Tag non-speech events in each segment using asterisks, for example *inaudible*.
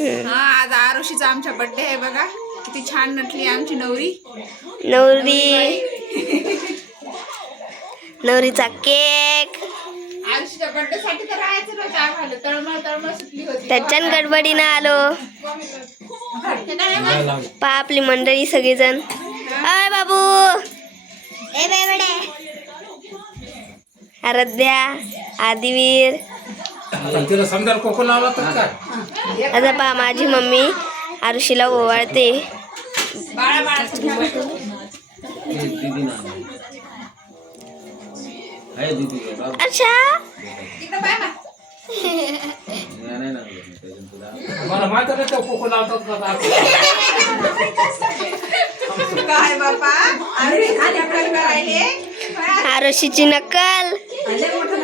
हा आज आरुषीचा आमच्या बर्थडे आहे बघा. किती छान नटली आमची नवरी. नवरी. *laughs* नवरीचा केक. आरुषीच्या बर्थडे साठी तर राहायचं नव्हतं आम्हाला तळमळ तळमळ सुटली होती. त्याच्यान गडबडीनं आलो? पा आपली मंडळी सगळीजण. अय बाबू. आराध्या आदिवीर. तिला समजा कोको लावला तर काय? आता पा माझी मम्मी आरुषीला ओवाळते. अच्छा. इकडं पाय ना. मला माहीत नाही तो कोको लावतात का काय. काय बापा? आरुषी खाली आपल्याला करायले? बाळा, आरुषीची नक्कल मोठं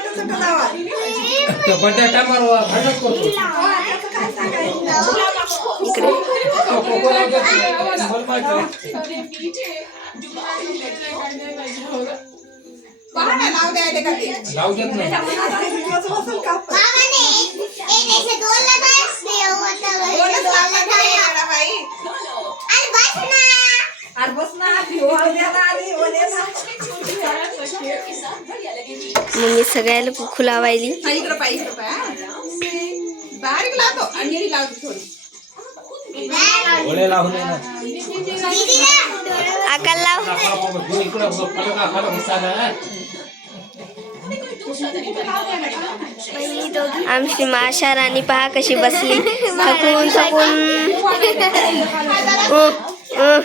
नाही. बड्डे टायमावर भांडण करतो तो कोको लावतात. मला माहीत नाही. पहा मम्मी सगळ्याला कुकू लावायली. बारीक लावतो आणि. आकाल लाव खाली. आमची माशा राणी पहा कशी बसली थकून थकून.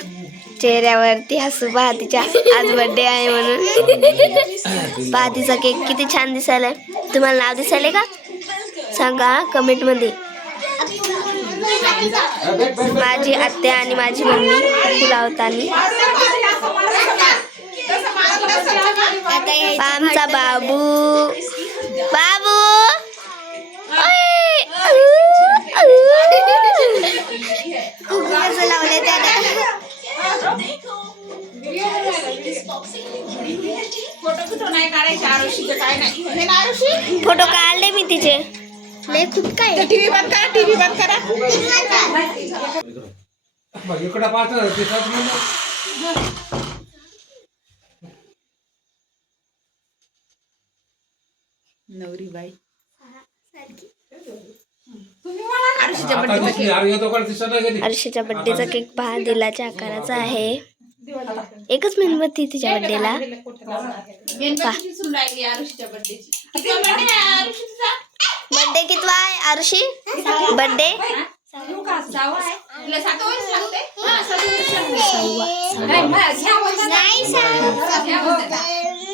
*laughs* चेहऱ्यावरती हसू पाहतीच्या आज बर्थडे आहे म्हणून. पाहतीचा केक किती छान दिसायलाय. तुम्हाला नाव दिसायले का? सांगा कमेंटमध्ये. माझी आत्या आणि माझी मम्मी कुकू लावतानी. आमचा बाबू. बाबू. नाही काढायचे आरुषीचं काय नाही. हे ना आरुषी? फोटो काढले मी तिचे. टीव्ही बंद करा टीव्ही बंद करा. इकडं. नवरी बाई? अर्षीच्या बड्डेचा केक पहा दिलाच्या आकाराचा आहे. एकच मेणबत्ती तिच्या बड्डेला बड्डे कितवा आहे आरुषी? बड्डे हा.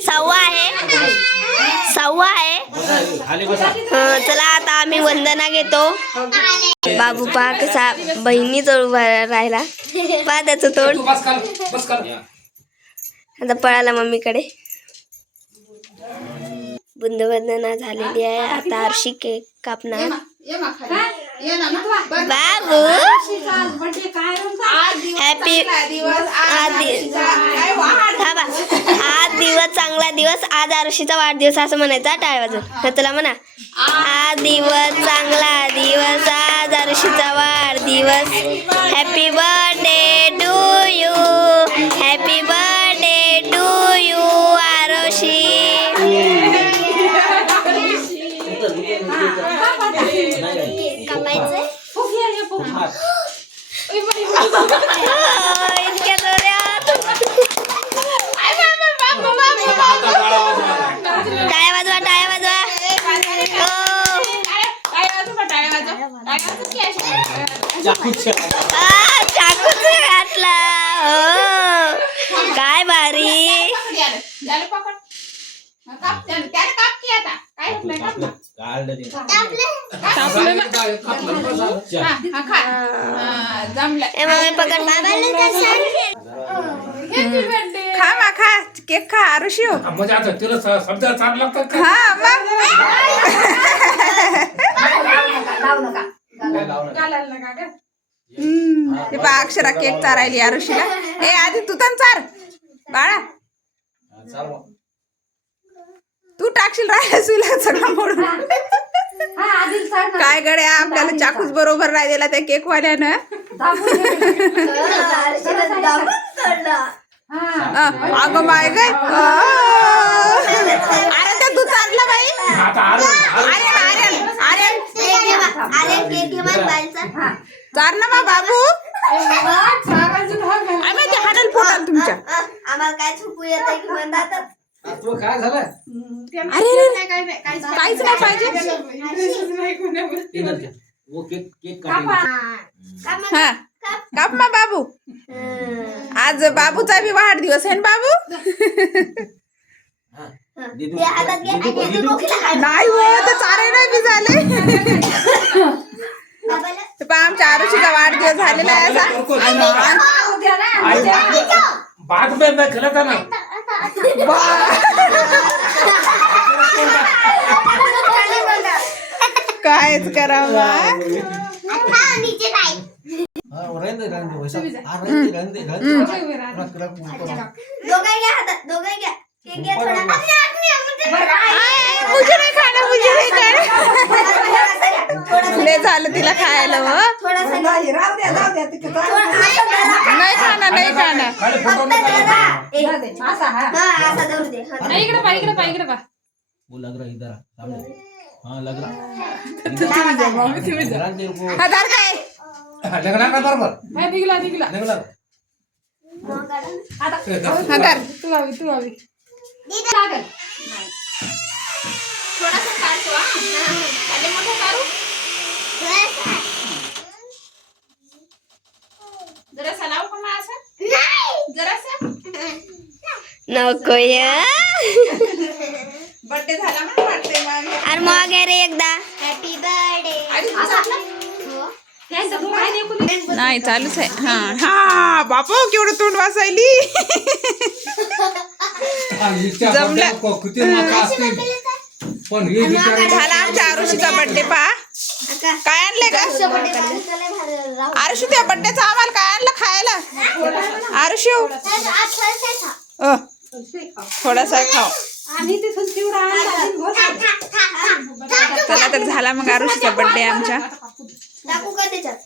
सहावा आहे? सहावा. आहे. हं, चला आम्ही वंदना घेतो. बाबू पहा कसा बहिणीजवळ उभा राहिला. पहा त्याचं तोंड. तू बस खाल बस खाल. आता पळाला मम्मीकडे. बुंदवंदना झालेली आहे. आता आरशी केक कापणार. ये मा खाली. ये ना मा. बरं. बाबू! आज दिवस आज आरुषीचा वाढदिवस असं म्हणायचा टाळ वाजून तुला म्हणा आज दिवस चांगला दिवस आज आरुषीचा वाढदिवस. Happy birthday to you happy birthday to you Arushi इतक्या जोरात I bye bye bye bye bye bye. आता टाळा वाजवा. टाळ्या वाजवा टाळ्या वाजवा हो. टाळ्या वाजव का, टाळ्या वाजव. टाळ्या वाजव की अशी? आ, चाकूच घातला हो काय भारी द्यालं. द्यालं पकड. हा, काप त्यानं. त्यानं काप की आता. काय होत नाही, काप ना. काप. आपलं ना आपलं बस झालं. हा, हा, खा. हा, मम्मी पकड. Happy birthday. खा मा खा. केक खा आरुषी हो. म्हणजे आता तिला समजायला चांगलं लागतात का हा मग घालायला. नका. हे पहा अक्षरा केक चारायली आरुषीला ए आधी तू तर चार. बाळा. तू टाकशील राहिला सुईला सगळं मोडून. काय गड्या आपल्याला चाकूच बरोबर नाही दिला त्या केक वाल्यानं अगं माय ग. अरे ते तू चालला बाई. आर्यन आर्यन चार ना बा बाबू. आम्ही ते हाडल फुटाल तुमच्या. आम्हाला काय चुकू येत की म्हणतात काय झालं? अरे. काय काहीच पाहिजे. क्या हा. काप मा बाबू. आज बाबूचा बी वाढदिवस आहे ना बाबू? हाँ. नाही हो तर चारे नाही झाले पहा आमच्या आरुषीचा वाढदिवस झालेला आहे असा. बाद में मैं ना कायच करावं दे रहने दे वैसा हाँ रहने दे रहने दे रहने दे रख रख उनको रख दोघंही घ्या हातात दोघंही घ्या केक घ्या थोडा आपल्या हातने, आय, मुझे नाही खाणं मुझे नाही खाणं थोडासा लय झालं तिला खायला हो थोडासा नाही, राहू द्या, द्या. तिकडं. नाही नाही खाली फोटो. असा, हा. असा धरू दे. नाही, इकडं पहा, इकडं पहा, इकडं पहा. वो लग रहा है इधर आ, सामने हाँ लग रहा तुम्ही जा. रहने दे उनको हा धर काय लग्न का बरोबर हा, निघला, निघला. लग्न मग काढा. आता, हा धर तू हवी, तू हवी. लागल. नाही. थोडासा काढतो, हा. खाली मोठं काढू. जरासा लावू का मग असं? जरासा? नको या. बर्थडे झाला म्हणून वाटते मग अरे मग घे रे एकदा. हॅपी बर्थडे कुणी? नाही चालूच आहे. हा हा बापू केवढं तोंड वाचायली जमलं. पण ही झाला आमच्या आरुषीचा बर्थडे पहा. काय आणले का आरुषी त्या बर्थडेचा आम्हाला काय आणलं खायला? आरुषी थोडासा खाऊ. घोट. चला तर झाला मग आरुषीचा बर्थडे आमच्या टाकू का त्याच्यात?